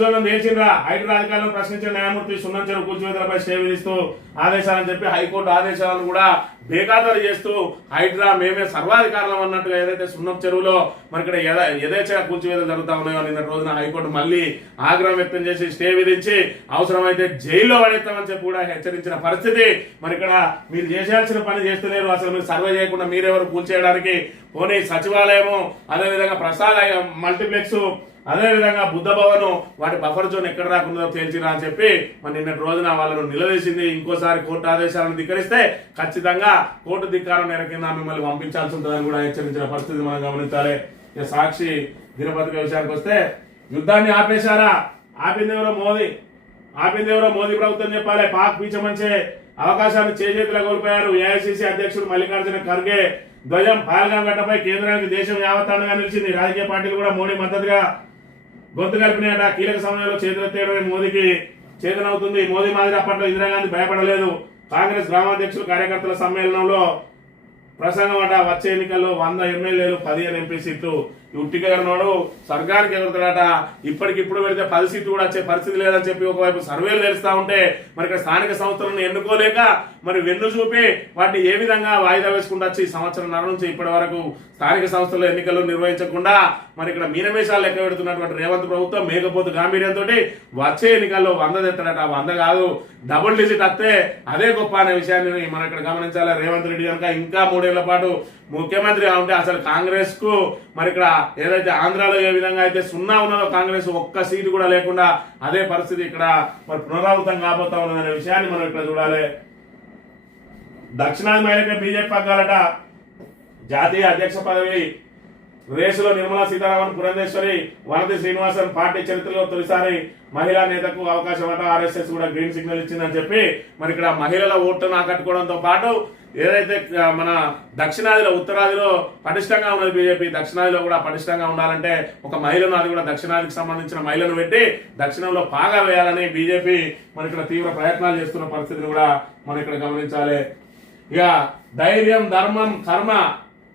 జోన్లను తేల్చిండ్రా? హైదరాబాద్ అధికారులను ప్రశ్నించిన న్యాయమూర్తి సున్నం చెరువు కూల్చివేతలపై స్టే విధిస్తూ ఆదేశాలని చెప్పి హైకోర్టు ఆదేశాలను కూడా బేఖాతరు చేస్తూ మేమే సర్వాధికారులం అన్నట్టుగా ఏదైతే సున్నం చెరువులో మరి ఇక్కడ యథేచ్ఛగా కూల్చివేతలు జరుగుతా ఉన్నాయో నిన్నటి రోజున హైకోర్టు మళ్ళీ ఆగ్రహం వ్యక్తం చేసి స్టే విధించి అవసరమైతే జైల్లో పడేస్తామని చెప్పి కూడా హెచ్చరించిన పరిస్థితి. మరి ఇక్కడ మీరు చేసేయాల్సిన పని చేస్తలేరు. అసలు మీరు సర్వే చేయకుండా మీరెవరు కూల్చేయడానికి? పోనీ సచివాలయము, అదేవిధంగా ప్రసాద్ మల్టీప్లెక్స్, అదేవిధంగా బుద్ధ భవన్ వాటి బఫర్ జోన్ ఎక్కడ రాకుండా తేల్చిరా అని చెప్పి మరి నిన్నటి రోజున వాళ్ళను నిలదీసింది. ఇంకోసారి కోర్టు ఆదేశాలను ధిక్కరిస్తే ఖచ్చితంగా కోర్టు ధిక్కారం మేర కింద మిమ్మల్ని పంపించాల్సి ఉంటుందని కూడా హెచ్చరించిన పరిస్థితి మనం గమనించాలి. సాక్షి దినపత్రిక విషయానికి వస్తే యుద్ధాన్ని ఆపేశారా? ఆపిందెవరో మోదీ ప్రభుత్వం చెప్పాలి. పాక్ పీచమంచే అవకాశాన్ని చేజేతులా కోల్పోయారు. ఏఐసిసి అధ్యక్షుడు మల్లికార్జున ఖర్గే ధ్వజం పహల్గాం ఘటనపై కేంద్రానికి దేశం యావత్తాండగా నిలిచింది. రాజకీయ పార్టీలు కూడా మోడీ మద్దతుగా గొంతు కలిపినాయట. కీలక సమయంలో చేతులెత్తేయడమే మోదీకి చేతనవుతుంది. మోదీ మాదిరి అప్పట్లో ఇందిరాగాంధీ భయపడలేదు. కాంగ్రెస్ గ్రామాధ్యక్షులు కార్యకర్తల సమ్మేళనంలో ప్రసంగం అట. వచ్చే ఎన్నికల్లో 100 ఎమ్మెల్యేలు 15 ఎంపీ సీట్లు. ఉట్టిగారు స్వర్గానికి ఎగురుతాడట. ఇప్పటికిప్పుడు పెడితే 10 సీట్లు కూడా వచ్చే పరిస్థితి లేదని చెప్పి ఒకవైపు సర్వేలు తెలుస్తా ఉంటే మరి ఇక్కడ స్థానిక సంస్థలను ఎన్నుకోలేక మరి వెన్ను చూపి వాటిని ఏ విధంగా వాయిదా వేసుకుంటూ వచ్చి సంవత్సరంన్నర నుంచి ఇప్పటి వరకు స్థానిక సంస్థల ఎన్నికలు నిర్వహించకుండా మరి ఇక్కడ మీనమేషాలు లెక్క పెడుతున్నటువంటి రేవంత్ ప్రభుత్వం మేకపోతు గాంభీర్యంతో వచ్చే ఎన్నికల్లో 100 తెస్తాడట. 100 కాదు, డబుల్ డిజిట్ వస్తే అదే గొప్ప అనే విషయాన్ని మనం ఇక్కడ గమనించాలి. రేవంత్ రెడ్డి కనుక ఇంకా 3 ఏళ్ల పాటు ముఖ్యమంత్రిగా ఉంటే అసలు కాంగ్రెస్ కు మరి ఇక్కడ ఏదైతే ఆంధ్రాలో ఏ విధంగా అయితే 0 ఉన్నదో కాంగ్రెస్ ఒక్క సీటు కూడా లేకుండా అదే పరిస్థితి ఇక్కడ మరి పునరావృతం కాబోతా ఉన్నదనే విషయాన్ని మనం ఇక్కడ చూడాలి. దక్షిణాది మహిళకే బీజేపీ పగ్గాలట. జాతీయ అధ్యక్ష పదవి రేసులో నిర్మలా సీతారామన్, పురంధేశ్వరి, వనతి శ్రీనివాసన్ పార్టీ చరిత్రలో తొలిసారి మహిళా నేతకు అవకాశం అట. ఆర్ఎస్ఎస్ కూడా గ్రీన్ సిగ్నల్ ఇచ్చిందని చెప్పి మరి ఇక్కడ మహిళల ఓటును ఆకట్టుకోవడంతో పాటు ఏదైతే మన దక్షిణాదిలో ఉత్తరాదిలో పటిష్టంగా ఉన్నది బీజేపీ, దక్షిణాదిలో కూడా పటిష్టంగా ఉండాలంటే ఒక మహిళను, అది కూడా దక్షిణాదికి సంబంధించిన మహిళను పెట్టి దక్షిణంలో పాగా వేయాలని బీజేపీ మరి ఇక్కడ తీవ్ర ప్రయత్నాలు చేస్తున్న పరిస్థితిని కూడా మనం ఇక్కడ గమనించాలి. ఇక ధైర్యం, ధర్మం, కర్మ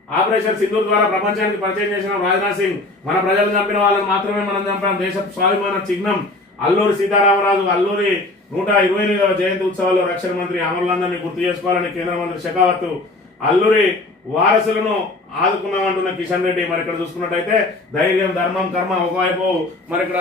ఆపరేషన్ సింధూర్ ద్వారా ప్రపంచానికి పరిచయం చేసిన రాజ్నాథ్ సింగ్, మన ప్రజలు చంపిన వాళ్ళని మాత్రమే మనం చంపాం, దేశ స్వాభిమాన చిహ్నం. అల్లూరి సీతారామరాజు అల్లూరి 128వ జయంతి ఉత్సవాల్లో రక్షణ మంత్రి అమరులందరినీ గుర్తు చేసుకోవాలని కేంద్ర మంత్రి షెకావత్. అల్లూరి వారసులను ఆదుకున్నామంటున్న కిషన్ రెడ్డి. మరి ఇక్కడ చూసుకున్నట్టయితే ధైర్యం, ధర్మం, కర్మ ఒకవైపు మరి ఇక్కడ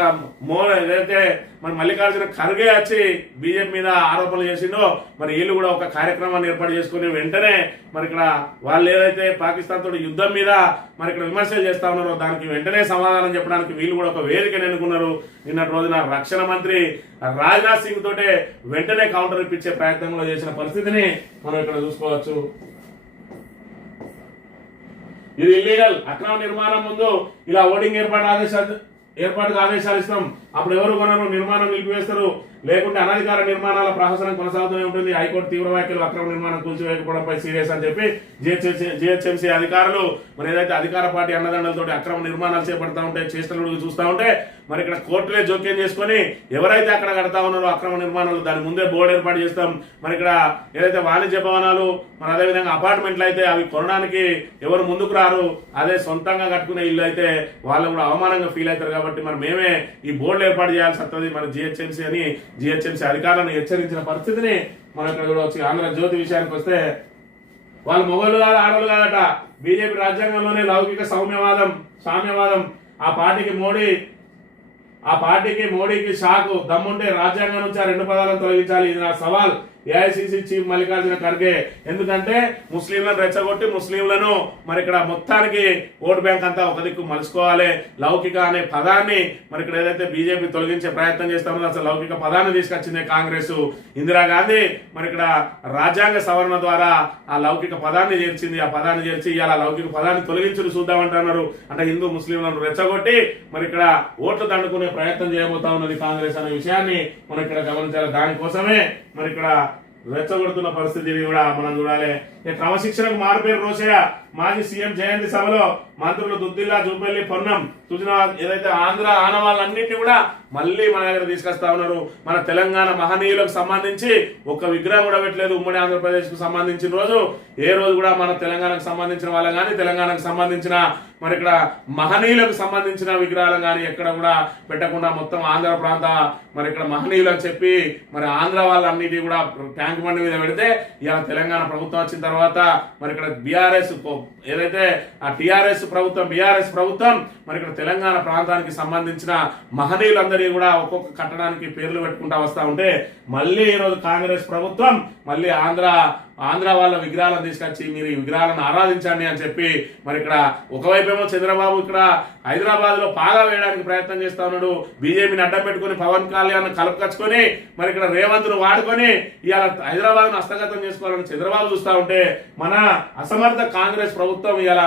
ఏదైతే మరి మల్లికార్జున ఖర్గే వచ్చి బీజేపీ మీద ఆరోపణలు చేసిండో మరి వీళ్ళు కూడా ఒక కార్యక్రమాన్ని ఏర్పాటు చేసుకుని వెంటనే మరి ఇక్కడ వాళ్ళు ఏదైతే పాకిస్తాన్ తోటి యుద్ధం మీద మరి ఇక్కడ విమర్శలు చేస్తా ఉన్నారో దానికి వెంటనే సమాధానం చెప్పడానికి వీళ్ళు కూడా ఒక వేదికను ఎన్నుకున్నారు. నిన్నటి రోజున రక్షణ మంత్రి రాజ్నాథ్ సింగ్ తోటే వెంటనే కౌంటర్ ఇప్పించే ప్రయత్నంలో చేసిన పరిస్థితిని మనం ఇక్కడ చూసుకోవచ్చు. ఇది ఇల్లీగల్, అక్రమ నిర్మాణం ముందు ఇలా ఓటింగ్ ఏర్పాటుకు ఆదేశాలు ఇస్తాం. అప్పుడు ఎవరు కొనరు, నిర్మాణం నిలిపివేస్తారు, లేకుంటే అనధికార నిర్మాణాల ప్రహసనం కొనసాగుతూనే ఉంటుంది. హైకోర్టు తీవ్ర వ్యాఖ్యలు, అక్రమ నిర్మాణం కూల్చివేయకపోవడంపై సీరియస్ అని చెప్పి జిహెచ్ఎంసీ అధికారులు మరి ఏదైతే అధికార పార్టీ అండదండలతో అక్రమ నిర్మాణాలు చేపడతా ఉంటే, చేష్టలు చూస్తూ ఉంటే మరి ఇక్కడ కోర్టులే జోక్యం చేసుకుని ఎవరైతే అక్కడ కడతా ఉన్నారో అక్రమ నిర్మాణాలు దాని ముందే బోర్డు ఏర్పాటు చేస్తాం. మరి ఇక్కడ ఏదైతే వాణిజ్య భవనాలు మరి అదేవిధంగా అపార్ట్మెంట్లు అయితే అవి కొనడానికి ఎవరు ముందుకు రారు, అదే సొంతంగా కట్టుకునే ఇల్లు అయితే వాళ్ళు కూడా అవమానంగా ఫీల్ అవుతారు. కాబట్టి మరి మేమే ఈ బోర్డులు ఏర్పాటు చేయాల్సి వస్తుంది మరి జిహెచ్ఎంసీ అని జిహెచ్ఎంసీ అధికారులను హెచ్చరించిన పరిస్థితిని మనం ఇక్కడ చూడవచ్చు. ఆంధ్రజ్యోతి విషయానికి వస్తే వాళ్ళు మొగోళ్ళు కాదు, ఆడోళ్ళు కాదట. బీజేపీ రాజ్యాంగంలోనే లౌకిక సామ్యవాదం ఆ పార్టీకి మోడీ ఆ పార్టీకి మోడీకి షాకు దమ్ముంటే రాజ్యాంగం నుంచి ఆ 2 పదాలను తొలగించాలి. ఇది నా సవాల్ ఏఐసిసి చీఫ్ మల్లికార్జున ఖర్గే. ఎందుకంటే ముస్లింలను రెచ్చగొట్టి ముస్లింలను మరి ఇక్కడ మొత్తానికి ఓటు బ్యాంక్ అంతా ఒక దిక్కు మలుచుకోవాలి. లౌకిక అనే పదాన్ని మరి ఇక్కడ ఏదైతే బీజేపీ తొలగించే ప్రయత్నం చేస్తామో అసలు లౌకిక పదాన్ని తీసుకొచ్చింది కాంగ్రెస్. ఇందిరాగాంధీ మరి ఇక్కడ రాజ్యాంగ సవరణ ద్వారా ఆ లౌకిక పదాన్ని చేర్చింది. ఆ పదాన్ని చేర్చి ఇలా లౌకిక పదాన్ని తొలగించుడు చూద్దామంటున్నారు. అంటే హిందూ ముస్లింలను రెచ్చగొట్టి మరి ఇక్కడ ఓట్లు దండుకునే ప్రయత్నం చేయబోతా ఉన్నది కాంగ్రెస్ అనే విషయాన్ని మనం ఇక్కడ గమనించాలి. దానికోసమే మరి ఇక్కడ రెచ్చగొడుతున్న పరిస్థితిని కూడా మనం చూడాలి. క్రమశిక్షణకు మారుపేరు రోషయ్య. మాజీ సీఎం జయంతి సభలో మంత్రులు దుద్దిల్లా, జూపల్లి, పొన్నం, సుజనాబాద్ ఏదైతే ఆంధ్ర ఆనవాళ్ళన్నింటినీ కూడా మళ్ళీ మన దగ్గర తీసుకొస్తా ఉన్నారు. మన తెలంగాణ మహనీయులకు సంబంధించి ఒక్క విగ్రహం కూడా పెట్టలేదు. ఉమ్మడి ఆంధ్రప్రదేశ్ కు సంబంధించిన రోజు ఏ రోజు కూడా మన తెలంగాణకు సంబంధించిన వాళ్ళం కానీ తెలంగాణకు సంబంధించిన మరి ఇక్కడ మహనీయులకు సంబంధించిన విగ్రహాలు కానీ ఎక్కడ కూడా పెట్టకుండా మొత్తం ఆంధ్ర ప్రాంత మరి ఇక్కడ మహనీయులకు చెప్పి మరి ఆంధ్ర వాళ్ళన్నిటి కూడా ట్యాంక్ బండి మీద పెడితే ఇలా తెలంగాణ ప్రభుత్వం వచ్చిన తర్వాత మరి ఇక్కడ బీఆర్ఎస్ ఏదైతే ఆ టీఆర్ఎస్ ప్రభుత్వం బీఆర్ఎస్ ప్రభుత్వం మరి ఇక్కడ తెలంగాణ ప్రాంతానికి సంబంధించిన మహనీయులందరినీ కూడా ఒక్కొక్క కట్టడానికి పేర్లు పెట్టుకుంటా వస్తా ఉంటే మళ్ళీ ఈరోజు కాంగ్రెస్ ప్రభుత్వం మళ్ళీ ఆంధ్ర వాళ్ళ విగ్రహాలను తీసుకొచ్చి మీరు ఈ విగ్రహాలను ఆరాధించండి అని చెప్పి మరి ఇక్కడ ఒకవైపేమో చంద్రబాబు ఇక్కడ హైదరాబాద్ లో పాగా వేయడానికి ప్రయత్నం చేస్తా ఉన్నాడు. బీజేపీని అడ్డం పెట్టుకుని పవన్ కళ్యాణ్ కలుపుకొచ్చుకొని మరి ఇక్కడ రేవంత్ ను వాడుకొని ఇవాళ హైదరాబాద్ ను హస్తగతం చేసుకోవాలని చంద్రబాబు చూస్తా ఉంటే మన అసమర్థ కాంగ్రెస్ ప్రభుత్వం ఇవాళ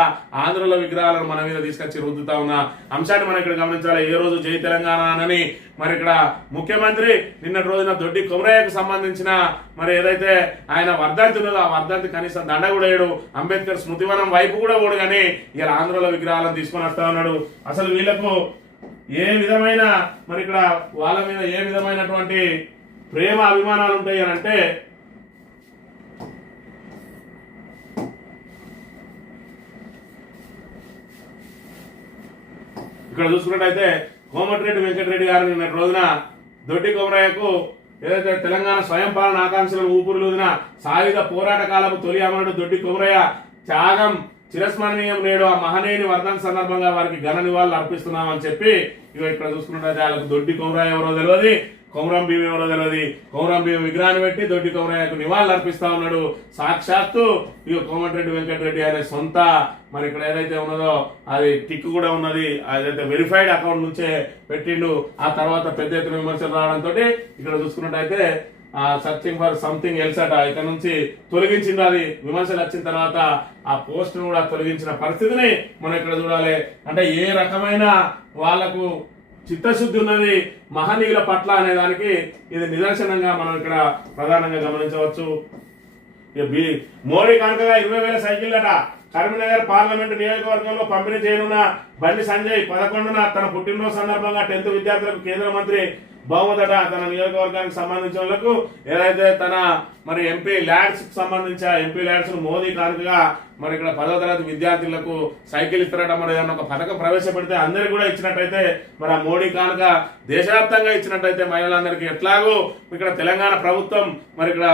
ఆంధ్రలో విగ్రహాలను మన మీద తీసుకొచ్చి రుద్దుతా ఉన్న అంశాన్ని మనం ఇక్కడ గమనించాలి. ఏ రోజు జై తెలంగాణ అని మరి ఇక్కడ ముఖ్యమంత్రి నిన్నటి రోజున దొడ్డి కొమరయ్యకు సంబంధించిన మరి ఏదైతే ఆయన వర్ధంతి ఉన్నదో ఆ వర్ధంతి కనీసం దండ కూడా వేయడు. అంబేద్కర్ స్మృతివనం వైపు కూడా ఓడు కానీ ఇలా ఆంధ్రలో విగ్రహాలను తీసుకొని వస్తా ఉన్నాడు. అసలు వీళ్ళకు ఏ విధమైన మరి ఇక్కడ వాళ్ళ మీద ఏ విధమైనటువంటి ప్రేమ అభిమానాలు ఉంటాయి అని అంటే ఇక్కడ చూసుకున్నట్టయితే కోమటిరెడ్డి వెంకటరెడ్డి గారు నిన్నటి రోజున దొడ్డి కొమరయ్యకు ఏదైతే తెలంగాణ స్వయం పాలన ఆకాంక్షలను ఊపిరిలూదిన సాయుధ పోరాట కాలపు తొలి అమరుడు దొడ్డి కొమరయ్య త్యాగం చిరస్మరణీయం నేడు ఆ మహనీయుని వర్ధన సందర్భంగా వారికి ఘన నివాళులు అర్పిస్తున్నామని చెప్పి ఇక్కడ చూసుకున్నట్లయితే వాళ్ళకు దొడ్డి కొమరయ్య ఎవరో తెలియదు, కొమరం భీం ఎవరో తెలియదు. కొమరం భీం విగ్రహాన్ని పెట్టి దొడ్డి కొమరయ్యకు నివాళులు అర్పిస్తా ఉన్నాడు. సాక్షాత్తు ఇక కోమటిరెడ్డి వెంకటరెడ్డి అనే సొంత మరి ఇక్కడ ఏదైతే ఉన్నదో అది టిక్ కూడా ఉన్నది, అదైతే వెరిఫైడ్ అకౌంట్ నుంచే పెట్టిండు. ఆ తర్వాత పెద్ద ఎత్తున విమర్శలు రావడంతో ఇక్కడ చూసుకున్నట్టయితే సర్చింగ్ ఫర్ సంథింగ్ ఎల్స్ అట ఇక్కడ నుంచి తొలగించింది. అది విమర్శలు వచ్చిన తర్వాత ఆ పోస్ట్ ను కూడా తొలగించిన పరిస్థితిని మనం ఇక్కడ చూడాలి. అంటే ఏ రకమైన వాళ్లకు చిత్తశుద్ధి ఉన్నది మహనీయుల పట్ల అనే దానికి ఇది నిదర్శనంగా మనం ఇక్కడ ప్రధానంగా గమనించవచ్చు. మోడీ కనుకగా 20,000 సైకిళ్లట కరీంనగర్ పార్లమెంటు నియోజకవర్గంలో పంపిణీ చేయనున్న బండి సంజయ్ 11న తన పుట్టినరోజు సందర్భంగా 10th విద్యార్థులకు కేంద్ర మంత్రి బహుమతట. తన నియోజకవర్గానికి సంబంధించిన వాళ్ళకు ఏదైతే తన మరి ఎంపీ ల్యాడ్స్ కు సంబంధించిన ఎంపీ ల్యాడ్స్ ను మోదీ కానుకగా మరి ఇక్కడ 10వ తరగతి విద్యార్థులకు సైకిల్ ఇస్తారట. మరి ఏదన్నా ఒక పథకం ప్రవేశపెడితే అందరికి కూడా ఇచ్చినట్టయితే మరి ఆ మోడీ కానుక దేశవ్యాప్తంగా ఇచ్చినట్టయితే మహిళలందరికీ ఎట్లాగూ ఇక్కడ తెలంగాణ ప్రభుత్వం మరి ఇక్కడ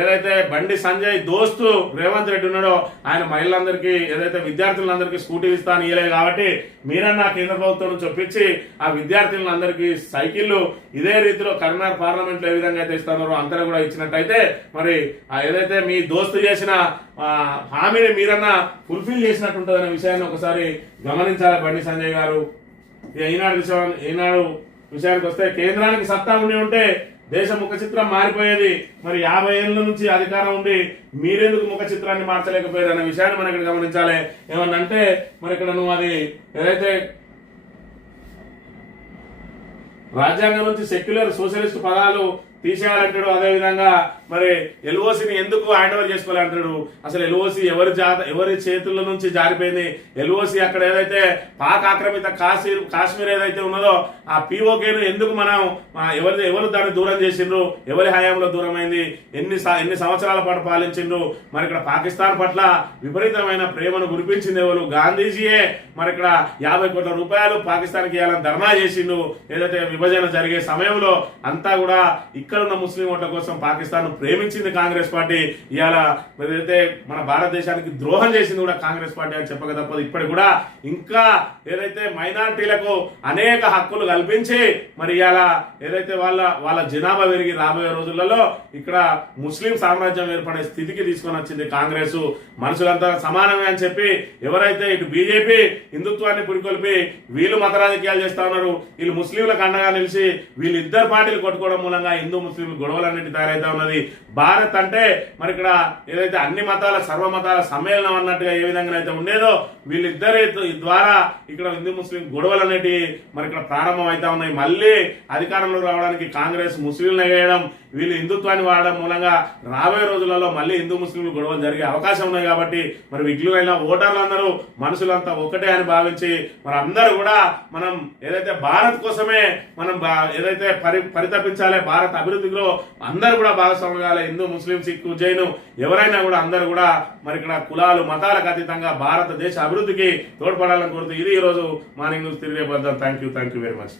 ఏదైతే బండి సంజయ్ దోస్తు రేవంత్ రెడ్డి ఉన్నాడో ఆయన మహిళలందరికీ ఏదైతే విద్యార్థులందరికీ స్కూటీ ఇస్తాను ఇయ్యలేదు కాబట్టి మీరన్నా కేంద్ర ప్రభుత్వం నుంచి ఒప్పించి ఆ విద్యార్థులందరికీ సైకిళ్లు ఇదే రీతిలో కరీంనగర్ పార్లమెంట్ లో ఏ విధంగా అయితే ఇస్తున్నారో అంతా కూడా ఇచ్చినట్టయితే మరి ఏదైతే మీ దోస్తు చేసిన హామీని మీరన్నా ఫుల్ఫిల్ చేసినట్టుంటదనే విషయాన్ని ఒకసారి గమనించాలి బండి సంజయ్ గారు. ఈనాడు విషయానికి వస్తే కేంద్రానికి సత్తా ఉంటే దేశ ముఖ చిత్రం మారిపోయేది. మరి 50 ఏళ్ల నుంచి అధికారం ఉండి మీరెందుకు ముఖ చిత్రాన్ని మార్చలేకపోయారు అనే విషయాన్ని మనం ఇక్కడ గమనించాలి. ఏమన్నంటే మరి ఇక్కడ నువ్వు అది ఏదైతే రాజ్యాంగం నుంచి సెక్యులర్ సోషలిస్ట్ పదాలు తీసేయాలంటాడు, అదేవిధంగా మరి ఎల్ఓసిని ఎందుకు హ్యాండ్ ఓవర్ చేసుకోవాలంటాడు. అసలు ఎల్ఓసి ఎవరి చేతుల నుంచి జారిపోయింది. ఎల్ఓసి అక్కడ ఏదైతే పాక్ ఆక్రమిత కాశ్మీర్ ఏదైతే ఉన్నదో ఆ పిఓకేను ఎందుకు మనం ఎవరు దాన్ని దూరం చేసిండ్రు, ఎవరి హయాంలో దూరమైంది, ఎన్ని సంవత్సరాల పాటు పాలించిండ్రు. మరి ఇక్కడ పాకిస్తాన్ పట్ల విపరీతమైన ప్రేమను కురిపించింది ఎవరు, గాంధీజీయే. మరి ఇక్కడ 50 కోట్ల రూపాయలు పాకిస్తాన్కి ఇవ్వాలని ధర్నా చేసిండు. ఏదైతే విభజన జరిగే సమయంలో అంతా కూడా ఇక్కడ ఉన్న ముస్లిం ఓట్ల కోసం పాకిస్తాన్ ప్రేమించింది కాంగ్రెస్ పార్టీ. ఇవాళ ఏదైతే మన భారతదేశానికి ద్రోహం చేసింది కూడా కాంగ్రెస్ పార్టీ అని చెప్పక తప్పదు. ఇప్పటికి కూడా ఇంకా ఏదైతే మైనారిటీలకు అనేక హక్కులు కల్పించి మరి ఇవాళ ఏదైతే వాళ్ళ జనాభా పెరిగి రాబోయే రోజులలో ఇక్కడ ముస్లిం సామ్రాజ్యం ఏర్పడే స్థితికి తీసుకొని వచ్చింది కాంగ్రెస్. మనుషులంతా సమానమే అని చెప్పి ఎవరైతే ఇటు బీజేపీ హిందుత్వాన్ని పురికొల్పి వీళ్ళు మత రాజకీయాలు చేస్తా ఉన్నారు, వీళ్ళు ముస్లింలకు అండగా నిలిచి వీళ్ళిద్దరు పార్టీలు కొట్టుకోవడం మూలంగా హిందూ ముస్లింలు గొడవలన్నిటి తయారైతా ఉన్నది. భారత్ అంటే మరి ఇక్కడ ఏదైతే అన్ని మతాల సర్వమతాల సమ్మేళనం అన్నట్టుగా ఏ విధంగా అయితే ఉండేదో వీళ్ళిద్దరి ద్వారా ఇక్కడ హిందూ ముస్లిం గొడవలు అనేటి మరి ఇక్కడ ప్రారంభం అవుతా ఉన్నాయి. మళ్ళీ అధికారంలో రావడానికి కాంగ్రెస్ ముస్లింలను వేయడం, వీళ్ళు హిందుత్వాన్ని వాడడం మూలంగా రాబోయే రోజులలో మళ్ళీ హిందూ ముస్లింలు గొడవలు జరిగే అవకాశం ఉన్నాయి. కాబట్టి మరి విఘ్నులైన ఓటర్లందరూ మనుషులంతా ఒకటే అని భావించి మరి అందరూ కూడా మనం ఏదైతే భారత్ కోసమే మనం ఏదైతే పరితపించాలి, భారత్ అభివృద్ధిలో అందరూ కూడా భాగస్వాములు కావాలి. హిందూ ముస్లిం సిక్కు జైను ఎవరైనా కూడా అందరూ కూడా మరి ఇక్కడ కులాలు మతాలకు అతీతంగా భారతదేశ అభివృద్ధికి తోడ్పడాలని కోరుతూ ఇది ఈ రోజు మార్నింగ్ న్యూస్ తిరిగే బద్దాం. Thank you very much.